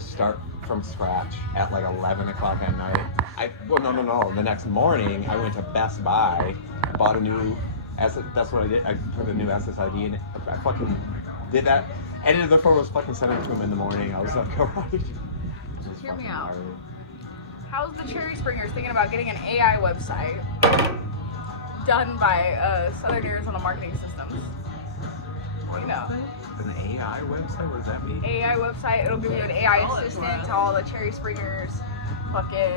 Start from scratch at like 11 o'clock at night. No. The next morning, I went to Best Buy, bought a new, that's what I did. I put a new SSID in it. I fucking did that. Edited the photos, fucking sent it to him in the morning. I was like, alright. Just hear me out. How's the Cherry Springers thinking about getting an AI website done by Southern Arizona Marketing Systems? You know. An AI website? What does that mean? AI website, it'll give you an AI assistant to all the Cherry Springers fucking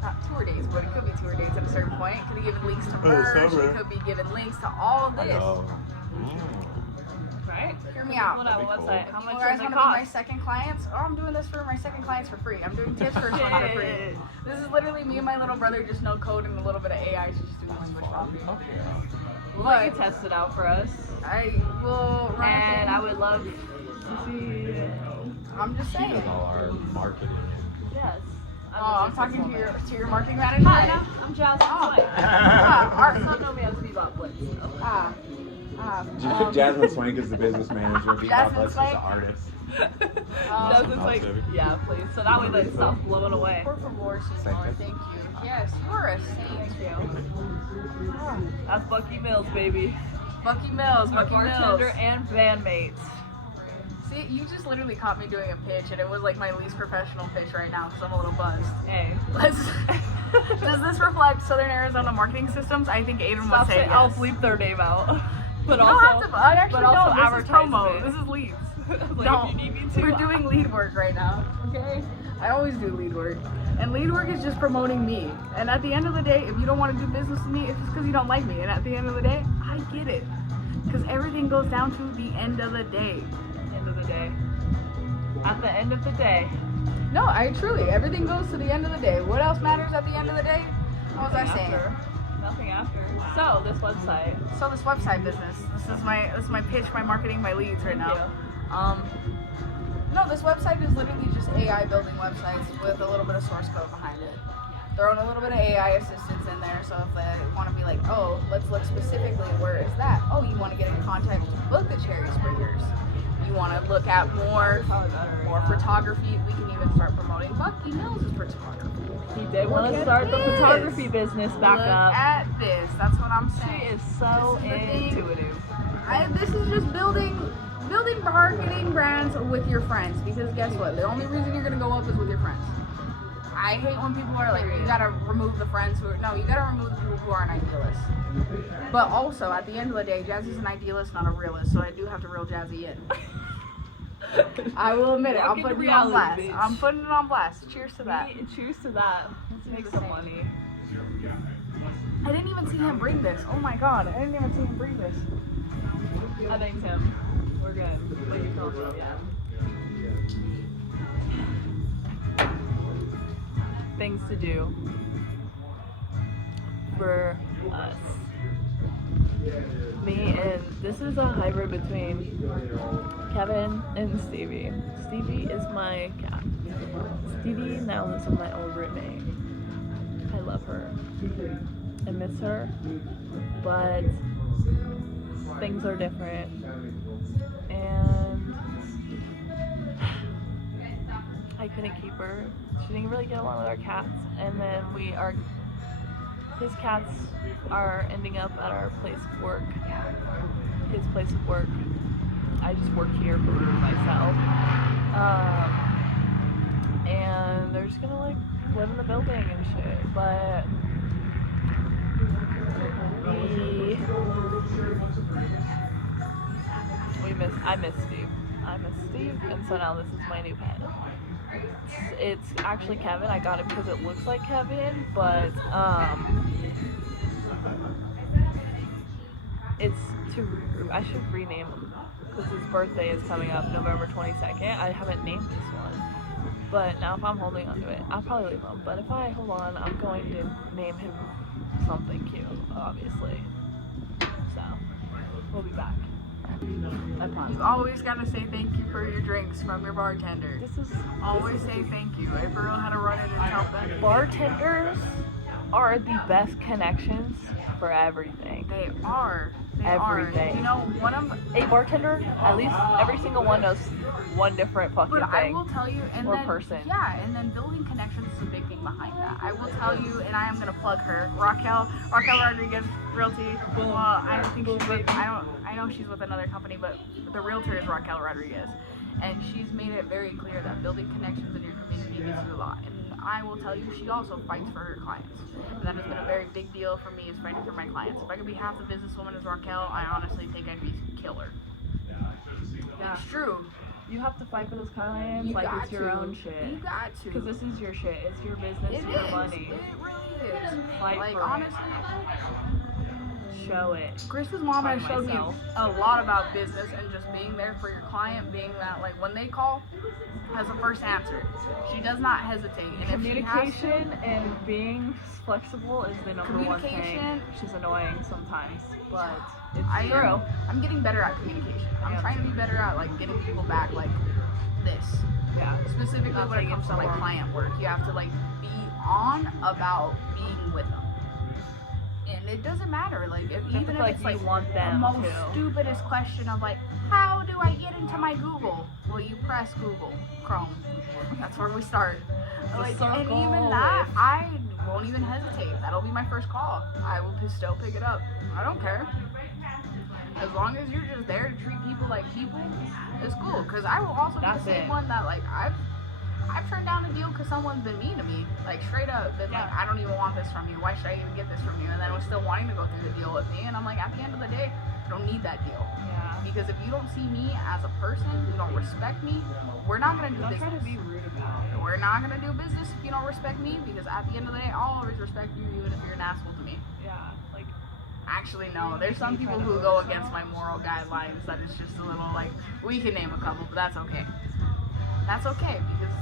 not tour dates, but it could be tour dates at a certain point. It could be giving links to merch, it could be giving links to all of this. Right? Hear me out. What website? How much You does guys it want to be cost? my second clients? Oh, I'm doing this for my second clients for free. I'm doing tips for fun for free. This is literally me and my little brother just know code and a little bit of AI to just do language copy. We'll let you test it out for us. I will run And I would love to see. I'm just saying. All our marketing. Yes. Oh, I'm talking to your marketing manager Hi, right now? I'm Jasmine. Art. Know me as Bebop Blitz. Jasmine Swank is the business manager. Bebop Blitz is the artist. Jasmine's like, yeah, please. So that way they stop blowing away. Por favor, senor. Thank you. Yes, you are a saint. Thank you. That's Bucky Mills, baby. Bucky Mills, Our Bucky bartender Mills. and bandmates. See, you just literally caught me doing a pitch, and it was like my least professional pitch right now because I'm a little buzzed. Hey. Does this reflect Southern Arizona Marketing Systems? I think Aiden would say yes. I'll bleep their name out. But You also, don't have to, I actually but also don't. This is promo. advertisement. This is leads. Like, Don't. if you need me to, We're doing lead work right now. Okay? I always do lead work. And lead work is just promoting me. And at the end of the day, if you don't want to do business with me, it's just because you don't like me. And at the end of the day, I get it. Because everything goes down to the end of the day. End of the day. At the end of the day. No, I truly, everything goes to the end of the day. What else matters at the end of the day? What was I saying? Nothing after. So this website. So this website business. This is my pitch, my marketing, my leads right now. No, this website is literally just AI building websites with a little bit of source code behind it. Throwing a little bit of AI assistance in there, so if they want to be like, oh, let's look specifically, where is that? Oh, you want to get in contact to book the Cherry Springers. You want to look at more photography. We can even start promoting Bucky Mills' photography. He did want to start the photography business back up. Look at this. That's what I'm saying. She is so intuitive. This is just building marketing brands with your friends, because guess what? The only reason you're gonna go up is with your friends. I hate when people are like, you gotta remove the friends who are, no, you gotta remove the people who are an idealist. But also, at the end of the day, Jazzy's an idealist, not a realist, so I do have to reel Jazzy in. I will admit it. I'm putting it on blast. Bitch. I'm putting it on blast. Cheers to that. Cheers to that. Let's make some money. I didn't even see him bring this. Oh my god, I didn't even see him bring this. I think Tim, we're good. What you call it? Yeah. Things to do for us. Me and this is a hybrid between Kevin and Stevie. Stevie is my cat. Stevie now lives with my old roommate. I love her. I miss her, but things are different, and I couldn't keep her. She didn't really get along with our cats, and then his cats are ending up at our place of work. His place of work. I just work here for myself. And they're just gonna like live in the building and shit, but I miss Steve. And so now this is my new pet. It's actually Kevin. I got it because it looks like Kevin, but I should rename him because his birthday is coming up November 22nd. I haven't named this one, but now if I'm holding on to it, I'll probably leave him. But if I hold on, I'm going to name him something cute, obviously. So we'll be back. I promise. You always gotta say thank you for your drinks from your bartender. Always say thank you. I for real had to run it and tell them. Bartenders are the best connections for everything. They are. They everything. Are. You know, one of A bartender, at least every single one knows one different fucking but I thing. will tell you, and or then person. yeah, and then building connections is a big thing behind that. I will tell you, and I am gonna plug her, Raquel Rodriguez Realty. Boom. Well, I think Boom, she's with, baby. I know she's with another company, but the realtor is Raquel Rodriguez, and she's made it very clear that building connections in your community gets you a lot. And I will tell you, she also fights for her clients. And that has been a very big deal for me, is fighting for my clients. If I could be half the businesswoman as Raquel, I honestly think I'd be killer. Yeah. It's true. You have to fight for those clients You like got it's your to. own shit. You got to. Because this is your shit. It's your business, It your is. money. It really is. Fight Like, for honestly, Show it. Chris's mom has By showed me myself. a lot about business and just being there for your client, being that, like, when they call, has a first answer. She does not hesitate. And if she has to, Communication and being flexible is the number one thing. Communication. Which is annoying sometimes, but it's I true. I'm getting better at communication. I'm Yeah. trying to be better at, like, getting people back, like, this. Yeah. Specifically Not when it taking comes to, so like, long. client work. You have to, like, be on about being with them. And it doesn't matter, like, if, You have to even feel if like it's, you like, want the them most to. stupidest question of, like, how do I get into my Google? Well, you press Google Chrome. That's where we start. a Like, and circle even that, with- I won't even hesitate. That'll be my first call. I will still pick it up. I don't care. As long as you're just there to treat people like people, it's cool. Because I will also be That's the same it. one that, like, I've turned down a deal because someone's been mean to me. Like, straight up, been like, Yeah. I don't even want this from you. Why should I even get this from you? And then was still wanting to go through the deal with me. And I'm like, at the end of the day, I don't need that deal. Yeah. Because if you don't see me as a person, you don't respect me, we're not going to do Don't try business. to be rude about it. We're not going to do business if you don't respect me, because at the end of the day, I'll always respect you even if you're an asshole to me. Yeah. Like, Actually, no. There's some people who go against my moral guidelines that is just a little, like, we can name a couple, but that's okay. That's okay, because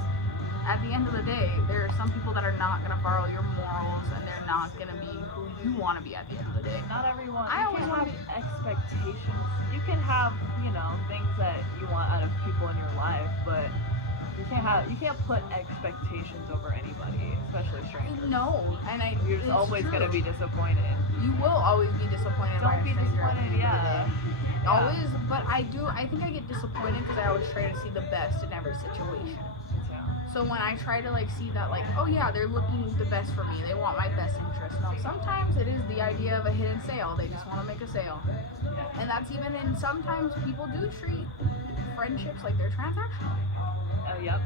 at the end of the day, there are some people that are not going to follow your morals, and they're not going to be who you want to be at the end of the day. not everyone. I You always can't wanna have expectations. You can have, things that you want out of people in your life, but you can't put expectations over anybody, especially strangers. No, and You're it's just always true. gonna be disappointed. You will always be disappointed by Don't a be stranger at the disappointed, end of the yeah. day. Yeah. Always, but I think I get disappointed because I always try to see the best in every situation. Yeah. So when I try to, like, see that, like, oh yeah, they're looking the best for me, they want my best interest. No, sometimes it is the idea of a hidden sale. They just want to make a sale. And that's even in, sometimes people do treat friendships like they're transactional. Oh, yep.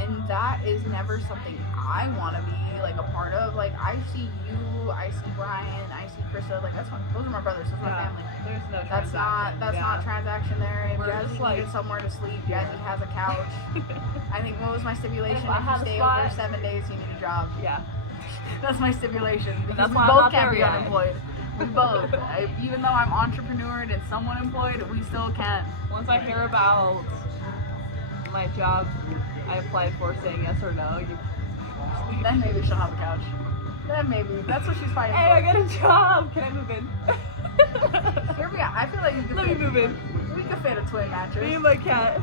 And that is never something I want to be, like, a part of. Like, I see you, I see Brian, I see Krista, like, those are my brothers, that's my Yeah. family. There's no That's transaction. not transaction there. If We're Jazzy just like- needed somewhere to sleep, Jazzy has a couch. I think, what was my stipulation? If I If you had a stay spot- over 7 days, you need a job. Yeah. That's my stipulation. Because That's we why I'm both not can't there be yet. unemployed. We both. Even though I'm entrepreneur and someone employed, we still can't. Once I hear about my job I applied for saying yes or no, Then maybe she'll have a couch. Then maybe. That's what she's fighting hey, I for. got a job. Can I move in? Here we are. I feel like you could Let me fit, move in. we could fit a twin Me mattress. and my cat.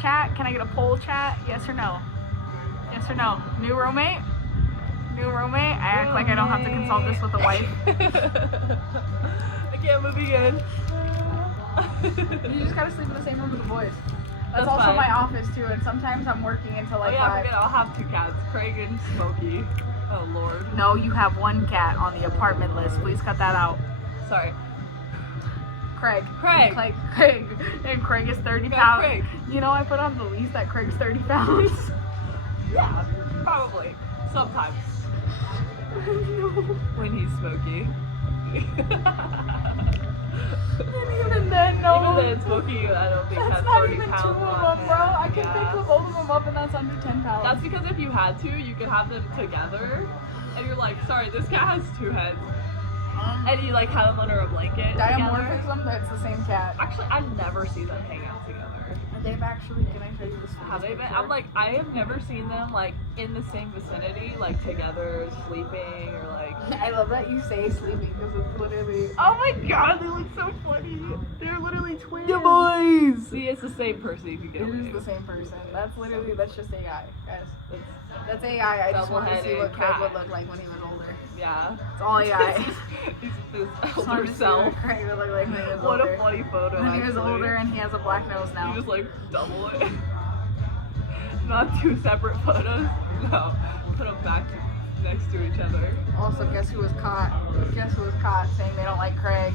Chat, can I get a poll, chat? Yes or no? Yes or no? New roommate? New roommate? I act like I don't have to consult this with a wife. I can't move again. You just gotta sleep in the same room with the boys. That's That's also fine. my office too, and sometimes I'm working until Oh like yeah, 5. forget it. I'll have 2 cats, Craig and Smokey. Oh lord. No, you have 1 cat on the apartment list. Please cut that out. Sorry. Craig. Craig. Like Craig. And Craig is 30 You got pounds. Craig. You know I put on the lease that Craig's 30 pounds. Yeah, probably. Sometimes. When he's smoky. And even then, no. Even then, Smokey, I don't think That's has not 30 even 2 pounds of on them, bro. him. I can Yeah. pick both of them up and that's under 10 pounds. That's because if you had to, you could have them together. And you're like, sorry, this cat has 2 heads. And you like have them under a blanket together. Dimorphism, that's the same cat. Actually, I never see them hang out together. They've actually, can I show you this? Have they been? I'm like, I have never seen them like in the same vicinity, like together, sleeping, or like. I love that you say sleeping because it's literally. Oh my god, they look so funny. They're literally twins. boy! Please. See, it's the same person you can get It away is the with. same person. That's just AI, guys. That's AI. I just want to see what Craig would look like when he was older. Yeah. It's all AI. His Just wanted older to see self. what Craig would look like when he was What older. a funny photo. When he was actually. older and he has a black nose now. You just like double it. Not two separate photos. No. Put them back next to each other. Also, guess who was caught? Guess who was caught saying they don't like Craig?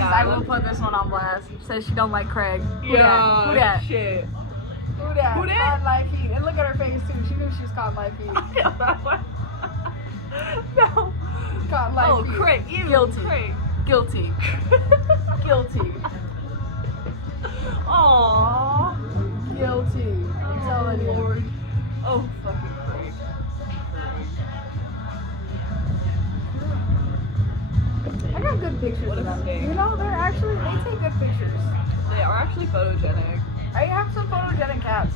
I will put this one on blast. Says she don't like Craig. Who that? Who that? Shit. Who that? Who that? Caught in live feed. And look at her face too. She knew she was caught in live feed. No. Caught in live feed. Craig. Ew, Guilty. Craig. Guilty. Guilty. Aww. Guilty. I'm telling you. Lord. Oh, fucking Craig. I got good pictures What of a them. mistake. You know, they take good pictures. They are actually photogenic. I have some photogenic cats.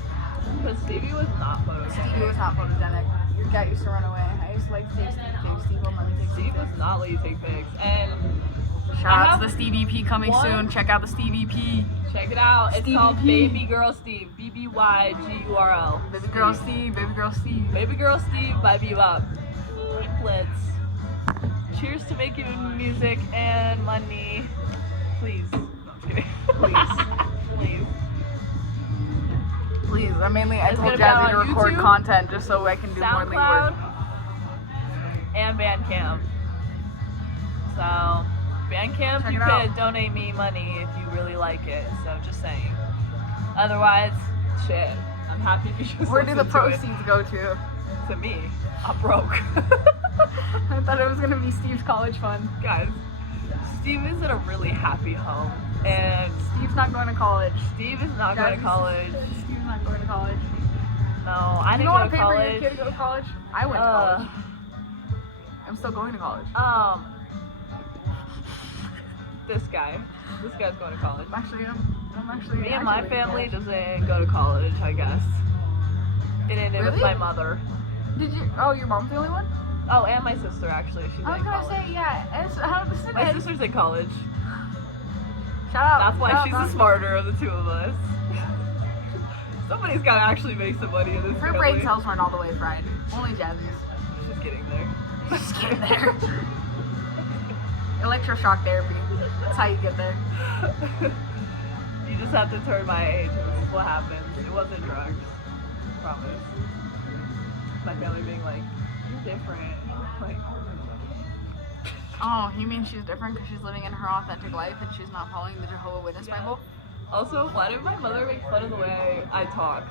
Because Stevie was not photogenic. Stevie was not photogenic. Your cat used to run away. I used to like to take Steve home. Let me take Steve does not let you take pics. And Shout out to the Stevie P coming soon. Check out the Stevie P. check it out. It's Stevie called P. Baby Girl Steve. BBYGURL. Baby girl Steve. Baby girl Steve. Baby Girl Steve by Bebop. Blitz. Cheers to making music and money. Please. No, I'm kidding. Please. Please. I It's told gonna be Jazzy to on record YouTube, content just so I can do more league SoundCloud work. and Bandcamp. So, Bandcamp, Check you it out. could donate me money if you really like it. So, just saying. Otherwise, shit. I'm happy if you just Where do the listen to it. proceeds go to? To me. I'm broke. I thought it was gonna be Steve's college fund. Guys, Steve is in a really happy home. And Steve's not going to college. Steve is not going to college. Steve's not going to college. No, I You didn't don't go want to to pay for your college. kid to go to college? I went to college. I'm still going to college. This guy's going to college. I'm actually. Me and my going to family college. doesn't go to college, I guess. It ended with Really? my mother. Did you? Oh, your mom's the only one? Oh, and my sister actually. She's I was in gonna college. say yeah. My sister's in college. Shout out. That's why shout she's out. the smarter of the two of us. Somebody's gotta actually make some money in this Her family. brain cells weren't all the way fried. Only Jazzy's. She's getting there. Just getting there. Electroshock therapy. That's how you get there. You just have to turn my age. This is what happens. It wasn't drugs. Promise. My family being like, you're different. Like, Oh, you mean she's different because she's living in her authentic life and she's not following the Jehovah's Witness Bible? also, why did my mother make fun of the way I talk?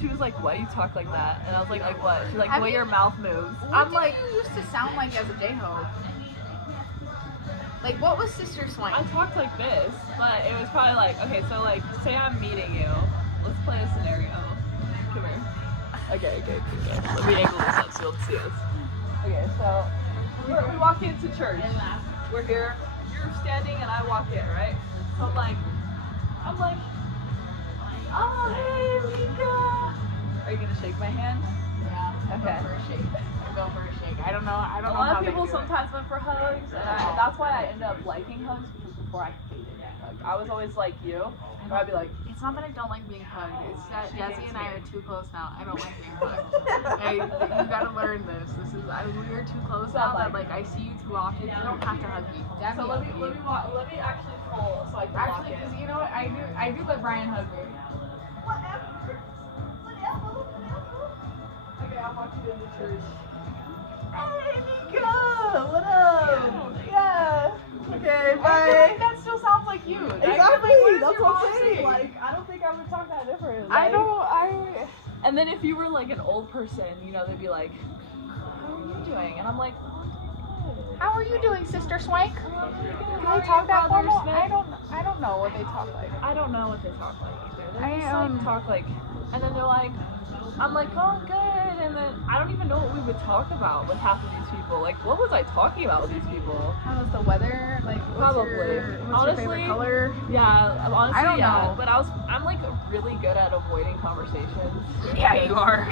She was like, why do you talk like that? And I was like what? She's like, the way your mouth moves. I'm like, you used to sound like as a J-Ho. Like, what was Sister Swank? I talked like this, but it was probably like, okay, so like, say I'm meeting you. Let's play a scenario. Come here. Okay. Let me angle this up so you'll see us. Okay, so we walk into church. We're here. You're standing and I walk in, right? So I'm like, oh hey Mika. Are you gonna shake my hand? Yeah. Okay. I'm going for a shake. I don't know. I don't A know lot how of they people do it. sometimes went for hugs, and that's why I ended up liking hugs because before I hated hugs. I was always like you, and I'd be like, It's not that I don't like being hugged. It's that She Jazzy hates and I me. are too close now. I don't like being hugged. You gotta learn this. We are too close now that like I see you too often. You don't have to hug me. Dab so me let up, me baby. actually pull so I can walk Actually, because in. you know what? I do let Brian hug me. Okay, I'm walking into church. Hey Mika, what up? Yeah. Okay, I feel like that still sounds like you. Exactly. That's That's what I'm saying. Like, I don't think I would talk that different. I Like, don't. And then if you were like an old person, you know, they'd be like, how are you doing? And I'm like, How are you doing, Sister Swank? Do How they are talk you, that Brother formal? Smith? I don't know what they talk like. I don't know what they talk like either. They I, just like talk like, and then they're like, I'm like, oh good, and then I don't even know what we would talk about with half of these people. Like, what was I talking about with these people? How was the weather? Like, what's Probably. your Honestly, favorite color? Yeah, honestly, I don't yeah. know. But I'm like really good at avoiding conversations. Yeah, you are.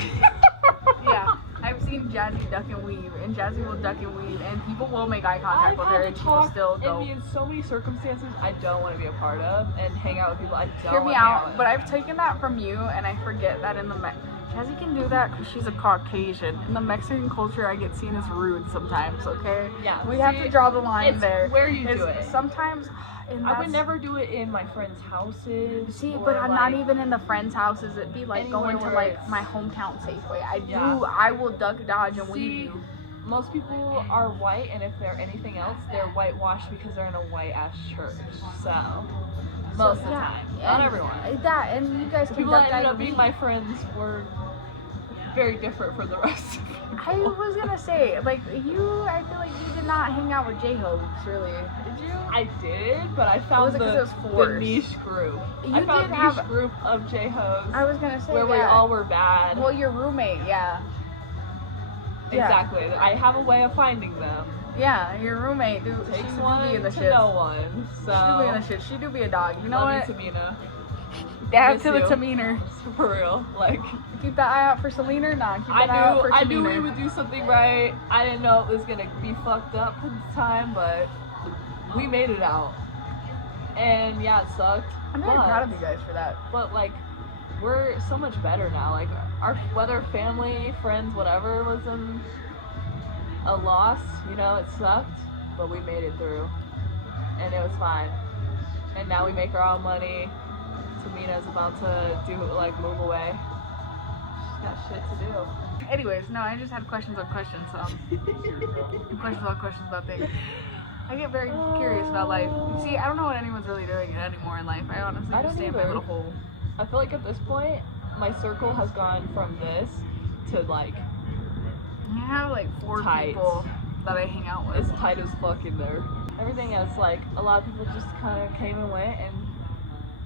Yeah, I've seen Jazzy duck and weave, and Jazzy will duck and weave, and people will make eye contact I've with her, had and to she will talk still go. in so many circumstances I don't want to be a part of, and hang out with people I don't Hear me want to hang out, with. but I've taken that from you, and I forget that in the Jazzy can do that because she's a Caucasian. In the Mexican culture, I get seen as rude sometimes. Okay. Yeah, We have to draw the line it's there. where you It's do it. Sometimes. And I would that's- never do it in my friends' houses. See, or but I'm not like- even in the friends' houses. It'd be like Anywhere going to where like it's- my hometown Safeway. Yeah. I will duck, dodge, and weave See, you. most people are white, and if they're anything else, they're whitewashed because they're in a white-ass church. So, most of the time. Not and everyone. That, and you guys The can people duck, that dodge, ended up and being weave. my friends were very different from the rest of people. I was gonna say, like, I feel like you did not hang out with J-Hopes, really. Did you? I did, but I was found it 'cause it was the forced? niche group. You I found did a have- niche group of J-Hos I was gonna say where we that. all were bad. Well, your roommate, yeah. Exactly. I have a way of finding them. Yeah, your roommate, dude, she Takes do one be in the to shit. know one. So, She do be in the shit. She do be a dog. You know love what? you, Tamina. Dab Miss to the you. Taminer. For real. Like, Keep that eye out for Selena. Nah, keep that eye out for I knew we Tamina. would do something right. I didn't know it was gonna be fucked up at the time, but we made it out. And yeah, it sucked. I'm very proud of you guys for that. But like, we're so much better now. Like, our whether family, friends, whatever was in a loss, you know, it sucked, but we made it through, and it was fine. And now we make our own money. Tamina's about to move away. She's got shit to do. Anyways, no, I just had questions on questions. Questions on questions about things. I get very curious about life. See, I don't know what anyone's really doing anymore in life. I honestly I just don't stay in my either. little hole. I feel like at this point, my circle has gone from this to like I have like 4 Tight. people that I hang out with. as tight as fuck in there. Everything else, like a lot of people just kind of came and went, and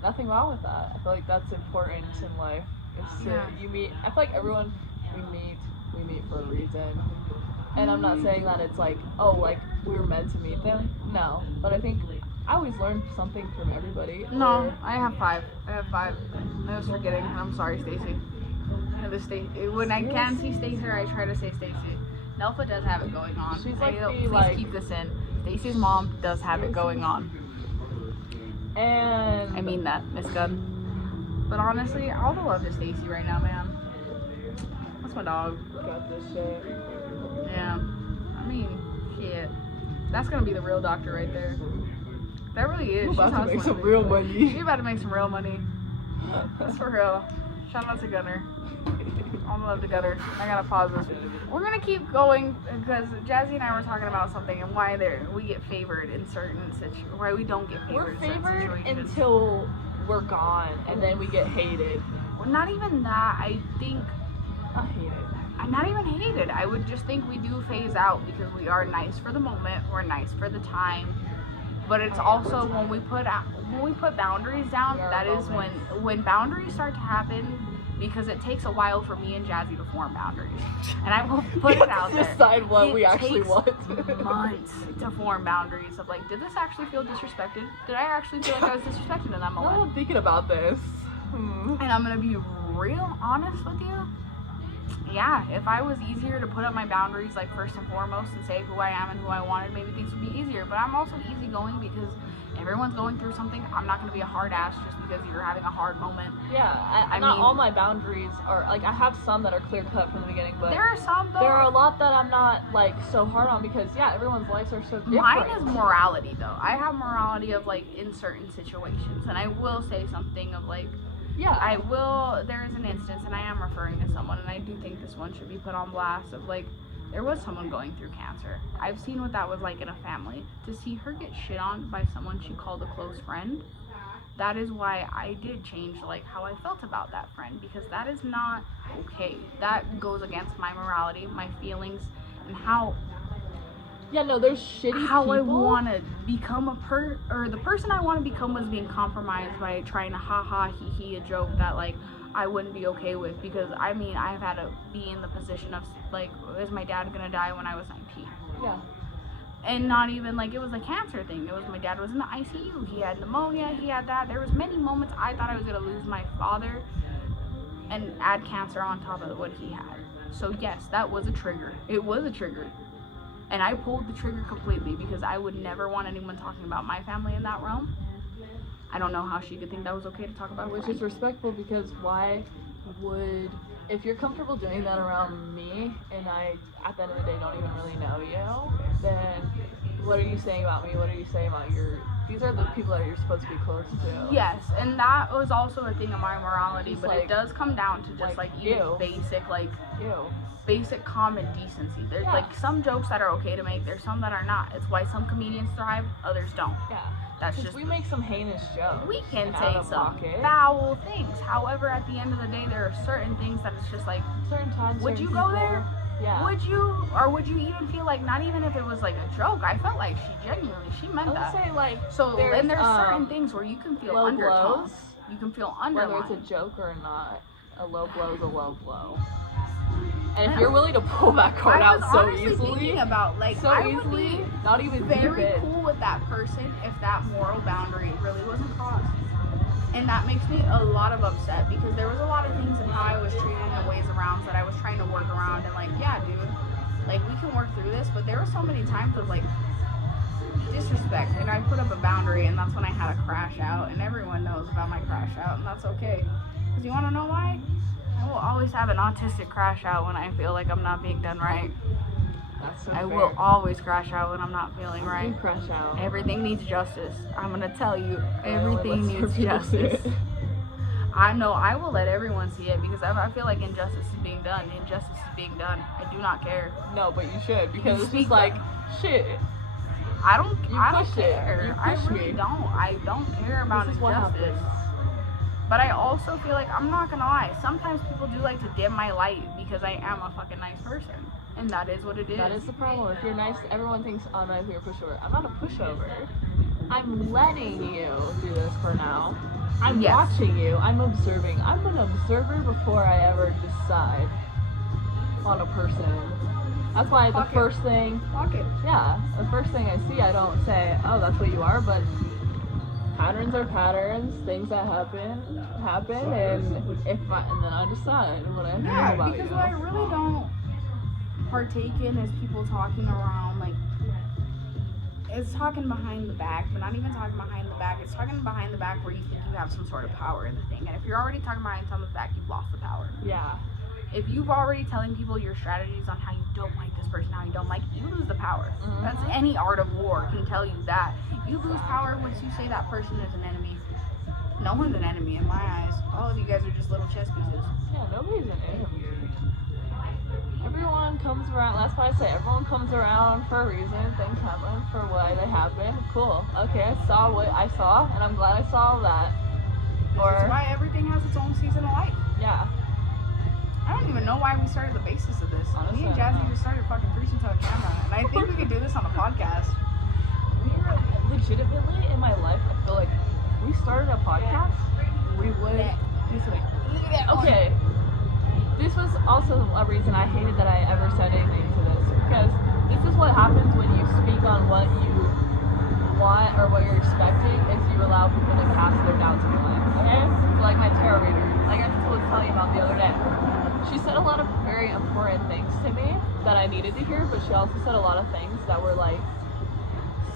nothing wrong with that. I feel like that's important in life. Is to Yeah. you meet. I feel like everyone we meet for a reason. And I'm not saying that it's like, oh, like we were meant to meet them. No, but I think I always learn something from everybody. No, or- I have 5. I was forgetting. I'm sorry, Stacy. When I can see Stacy, I try to say Stacy. Nelfa does have it going on. She's like Please the, like- keep this in. Stacy's mom does have it going on. And I mean that, Miss Gunn. But honestly, all the love to Stacy right now, man. That's my dog. got this shit. Yeah. I mean, shit. That's gonna be the real doctor right there. That really is. We're about She's to make hustling. some real money. She's about to make some real money. That's for real. Shout out to Gunner. All the love to Gunner. I gotta pause this. We're gonna keep going because Jazzy and I were talking about something and why we get favored in certain situations. Why we don't get We're favored in certain favored situations. until we're gone, and then we get hated. Well, not even that. I think I hate it. I'm not even hated. I would just think we do phase out because we are nice for the moment. We're nice for the time. But it's also when we put boundaries down. That is when boundaries start to happen. Because it takes a while for me and Jazzy to form boundaries, and I will put it out there. Decide what we actually takes want. months to form boundaries of like, did this actually feel disrespected? Did I actually feel like I was disrespected in that Now moment? I'm thinking about this. And I'm gonna be real honest with you. Yeah, if I was easier to put up my boundaries like first and foremost and say who I am and who I wanted, maybe things would be easier. But I'm also easygoing because everyone's going through something. I'm not gonna be a hard ass just because you're having a hard moment. Yeah, I not mean- all my boundaries are like I have some that are clear cut from the beginning, but There are some though. there are a lot that I'm not like so hard on because yeah, everyone's lives are so different. Mine is morality though. I have morality of like in certain situations, and I will say something of like yeah, there is an instance, and I am referring to someone, and I do think this one should be put on blast of like, there was someone going through cancer. I've seen what that was like in a family. To see her get shit on by someone she called a close friend, that is why I did change like how I felt about that friend, because that is not okay. That goes against my morality, my feelings, and how yeah, no, there's shitty I people. want to become the person I want to become was being compromised by trying to he a joke that like I wouldn't be okay with, because I mean I've had to be in the position of like, is my dad gonna die when I was 19? Yeah. And not even like it was a cancer thing. It was my dad was in the ICU. He had pneumonia. He had that. There was many moments I thought I was gonna lose my father and add cancer on top of what he had. So yes, that was a trigger. It was a trigger. And I pulled the trigger completely because I would never want anyone talking about my family in that realm. I don't know how she could think that was okay to talk about. Which is respectful, because why would, if you're comfortable doing that around me and I at the end of the day don't even really know you, then what are you saying about me? What are you saying about these are the people that you're supposed to be close to. Yes, and that was also a thing of my morality, but like, it does come down to just like even ew. basic Ew. basic common decency. There's like some jokes that are okay to make, there's some that are not. It's why some comedians thrive, others don't. Yeah. That's just, we make some heinous jokes. We can and say out of some pocket. foul things. However, at the end of the day, there are certain things that it's just like, certain times. would certain you go people, there? Yeah. Would you, or would you even feel like, not even if it was like a joke, I felt like she meant I that. would say like, So, and there's certain things where you can feel low undertones. blows, You can feel underlying. whether it's a joke or not. A low blow is a low blow. And if you're willing to pull that card out so easily, thinking about like so I easily, would be not even very deep cool with that person if that moral boundary really wasn't crossed. And that makes me a lot of upset because there was a lot of things in how I was treated in ways around that I was trying to work around, and like, yeah, dude, like we can work through this, but there were so many times of like disrespect, and I put up a boundary, and that's when I had a crash out, and everyone knows about my crash out, and that's okay. Because you want to know why? I will always have an autistic crash out when I feel like I'm not being done right. That's so I fair. will always crash out when I'm not feeling right. You crash out. Everything needs justice. I'm gonna tell you, Well, everything let's needs see justice. it. I know I will let everyone see it because I feel like injustice is being done. Injustice is being done. I do not care. No, but you should, because it's speak just like, shit. I don't push it. care. You I push really me. don't. I don't care about This is what injustice. happens. But I also feel like, I'm not gonna lie, sometimes people do like to dim my light because I am a fucking nice person. And that is what it is. That is the problem. If you're nice, everyone thinks, oh no, you're a pushover. I'm not a pushover. I'm letting you do this for now. I'm watching you. I'm observing. I'm an observer before I ever decide on a person. That's why the first thing, the first thing I see, I don't say, oh, that's what you are, but patterns are patterns. Things that happen, and and then I decide what I feel about you. because what I really don't partake in is people talking around, like, it's talking behind the back, but not even talking behind the back. It's talking behind the back where you think you have some sort of power in the thing. And if you're already talking behind someone's back, you've lost the power. Yeah. If you've already telling people your strategies on how you don't like this person, how you don't like, you lose the power. Mm-hmm. That's any art of war can tell you that. You lose power once you say that person is an enemy. No one's an enemy in my eyes. All of you guys are just little chess pieces. Yeah, nobody's an enemy. Everyone comes around. That's why I say everyone comes around for a reason. Things happen for why they happen. Cool. Okay, I saw what I saw, and I'm glad I saw that. That's why everything has its own season of life. Yeah. I don't even know why we started the basis of this. Honestly, Me and Jazzy just started fucking preaching to a camera, and I think we could do this on a podcast. Legitimately, in my life, I feel like if we started a podcast, we would do something. Okay. This was also a reason I hated that I ever said anything to this, because this is what happens when you speak on what you want or what you're expecting, is you allow people to cast their doubts in your life. Okay? So like my tarot reader, like I was telling you about the other day. She said a lot of very important things to me that I needed to hear, but she also said a lot of things that were like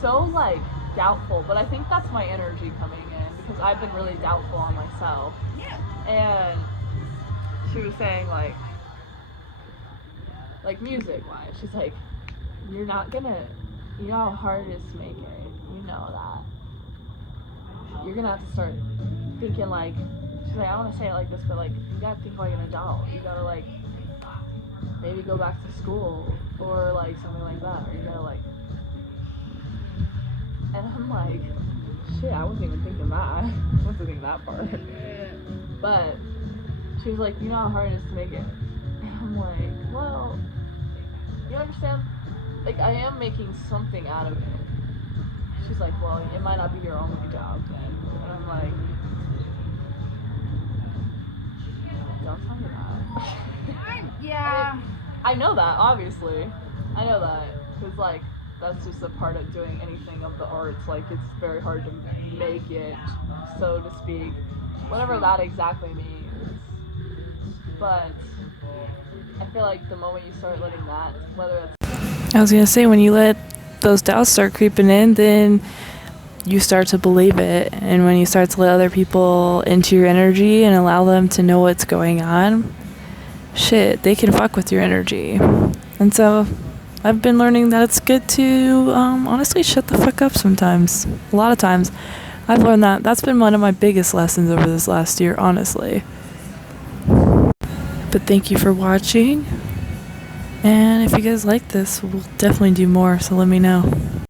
so like doubtful. But I think that's my energy coming in, because I've been really doubtful on myself. Yeah. And she was saying like music wise, she's like, you know how hard it is to make it. You know that. You're gonna have to start thinking like, she's like, I don't want to say it like this, but like, you gotta think like an adult. You gotta like, maybe go back to school or like something like that. Or you gotta like, and I'm like, shit, I wasn't even thinking that. I wasn't thinking that part. But she was like, you know how hard it is to make it. And I'm like, well, you understand? Like, I am making something out of it. She's like, well, it might not be your only job then. And I'm like, don't tell me that. Yeah. I know that, obviously. I know that. Because, like, that's just a part of doing anything of the arts. Like, it's very hard to make it, so to speak. Whatever that exactly means. But I feel like the moment you start letting that, whether it's I was gonna say, when you let those doubts start creeping in, then you start to believe it. And when you start to let other people into your energy and allow them to know what's going on, shit, they can fuck with your energy. And so I've been learning that it's good to honestly shut the fuck up sometimes. A lot of times I've learned that. That's been one of my biggest lessons over this last year, honestly. But thank you for watching. And if you guys like this, we'll definitely do more, so let me know.